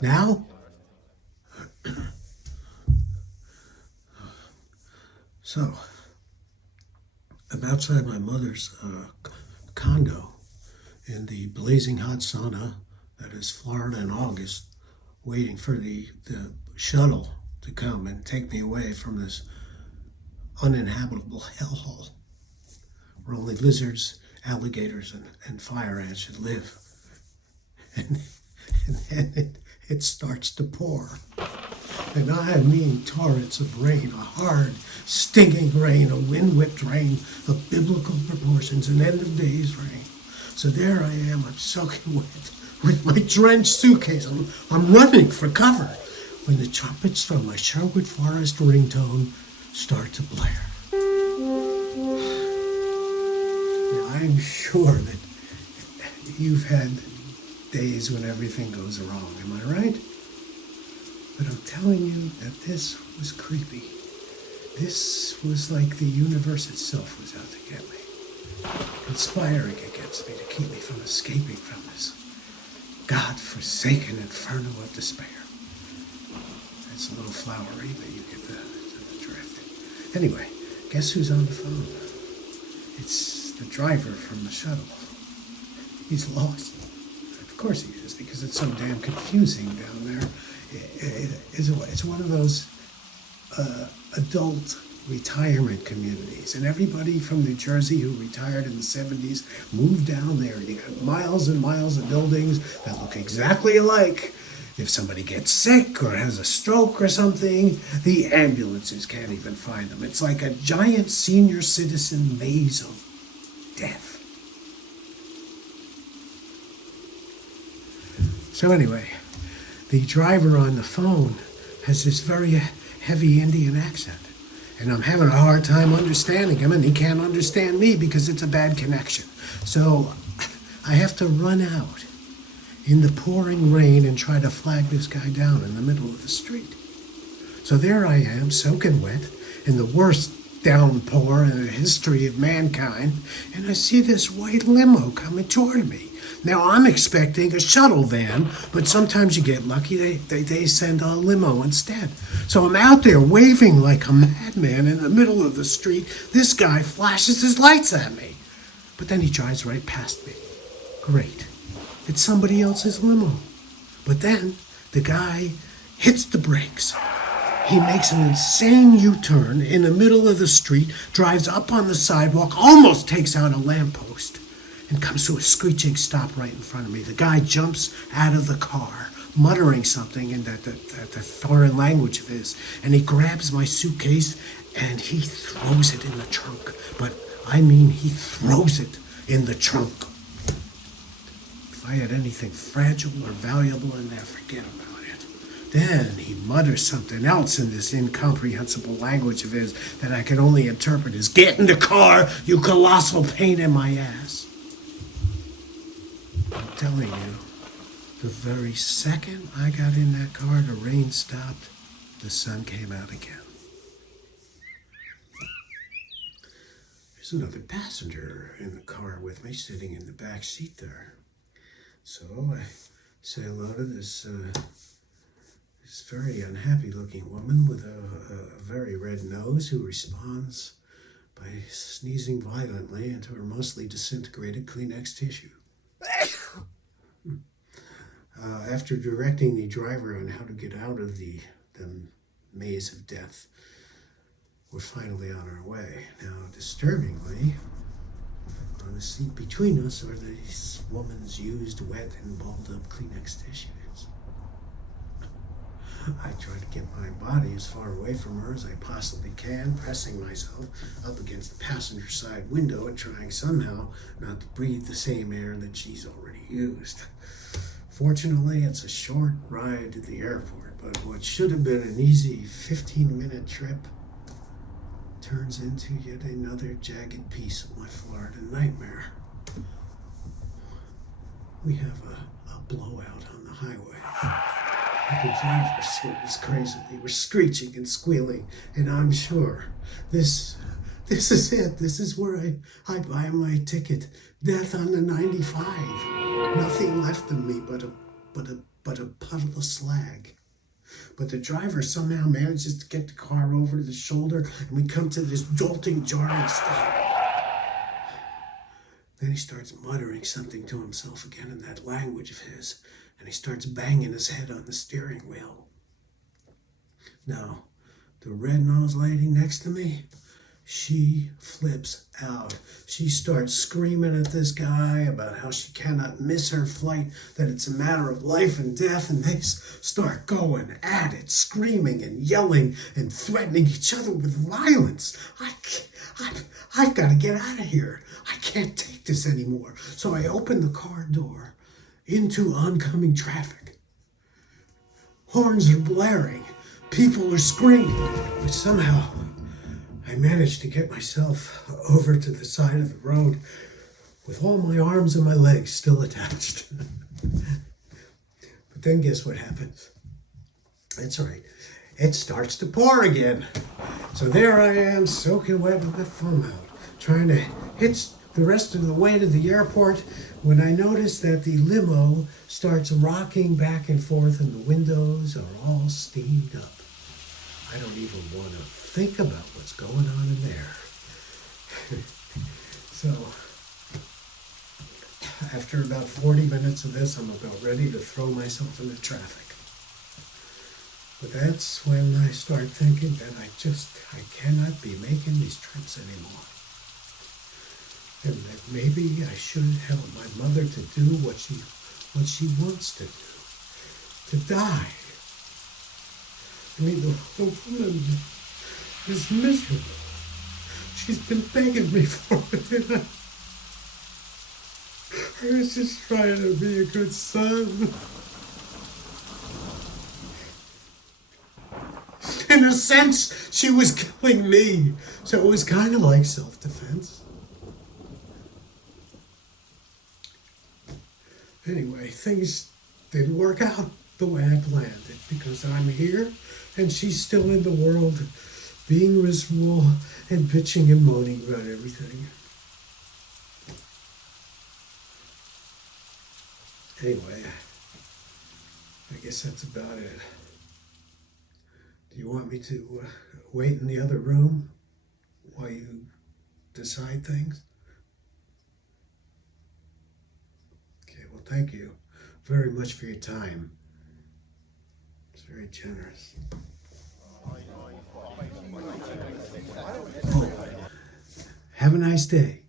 Now? So, I'm outside my mother's condo in the blazing hot sauna that is Florida in August, waiting for the shuttle to come and take me away from this uninhabitable hellhole where only lizards, alligators, and fire ants should live. And, and then it starts to pour. And I mean torrents of rain, a hard, stinging rain, a wind-whipped rain of biblical proportions, an end-of-days rain. So there I am, I'm soaking wet, with my drenched suitcase. I'm running for cover when the trumpets from my Sherwood Forest ringtone start to blare. Now, I'm sure that you've had days when everything goes wrong, am I right? But I'm telling you that this was creepy. This was like the universe itself was out to get me, conspiring against me to keep me from escaping from this God-forsaken inferno of despair. It's a little flowery, but you get the drift. Anyway, guess who's on the phone? It's the driver from the shuttle. He's lost. Of course he is, because it's so damn confusing down there. It's one of those adult retirement communities, and everybody from New Jersey who retired in the 70s moved down there. You got miles and miles of buildings that look exactly alike. If somebody gets sick or has a stroke or something, the ambulances can't even find them. It's like a giant senior citizen maze of death. So anyway, the driver on the phone has this very heavy Indian accent, and I'm having a hard time understanding him, and he can't understand me because it's a bad connection. So I have to run out in the pouring rain and try to flag this guy down in the middle of the street. So there I am, soaking wet, in the worst downpour in the history of mankind, and I see this white limo coming toward me. Now, I'm expecting a shuttle van, but sometimes you get lucky, they send a limo instead. So I'm out there waving like a madman in the middle of the street. This guy flashes his lights at me, but then he drives right past me. Great. It's somebody else's limo. But then the guy hits the brakes. He makes an insane U-turn in the middle of the street, drives up on the sidewalk, almost takes out a lamppost, and comes to a screeching stop right in front of me. The guy jumps out of the car, muttering something in that foreign language of his, and he grabs my suitcase and he throws it in the trunk. But I mean, he throws it in the trunk. If I had anything fragile or valuable in there, forget about it. Then he mutters something else in this incomprehensible language of his that I can only interpret as, "Get in the car, you colossal pain in my ass." I'm telling you, the very second I got in that car, the rain stopped, the sun came out again. There's another passenger in the car with me, sitting in the back seat there. So I say hello to this very unhappy-looking woman with a very red nose who responds by sneezing violently into her mostly disintegrated Kleenex tissue. After directing the driver on how to get out of the maze of death, we're finally on our way. Now, disturbingly, on the seat between us are this woman's used, wet, and balled-up Kleenex tissues. I try to get my body as far away from her as I possibly can, pressing myself up against the passenger side window and trying somehow not to breathe the same air that she's already used. Fortunately, it's a short ride to the airport, but what should have been an easy 15-minute trip turns into yet another jagged piece of my Florida nightmare. We have a blowout on the highway. But the drivers was crazy. They were screeching and squealing, and I'm sure this this is it. This is where I buy my ticket. Death on the 95. Nothing left of me but a puddle of slag. But the driver somehow manages to get the car over the shoulder, and we come to this jolting, jarring stop. Then he starts muttering something to himself again in that language of his, and he starts banging his head on the steering wheel. Now, the red-nosed lady next to me, she flips out. She starts screaming at this guy about how she cannot miss her flight, that it's a matter of life and death, and they start going at it, screaming and yelling and threatening each other with violence. I've got to get out of here. I can't take this anymore. So I open the car door into oncoming traffic. Horns are blaring. People are screaming. But somehow, I managed to get myself over to the side of the road with all my arms and my legs still attached. But then guess what happens? That's right. It starts to pour again. So there I am, soaking wet with my thumb out, trying to hitch the rest of the way to the airport when I notice that the limo starts rocking back and forth and the windows are all steamed up. I don't even want to think about what's going on in there. So, after about 40 minutes of this, I'm about ready to throw myself into traffic. But that's when I start thinking that I cannot be making these trips anymore. And that maybe I should help my mother to do what she wants to do. To die. I mean, the woman is miserable. She's been begging me for it, and I was just trying to be a good son. In a sense, she was killing me, so it was kind of like self-defense. Anyway, things didn't work out the way I planned it because I'm here and she's still in the world being miserable and bitching and moaning about everything. Anyway, I guess that's about it. Do you want me to wait in the other room while you decide things? Okay, well, thank you very much for your time. It's very generous. Oh, have a nice day.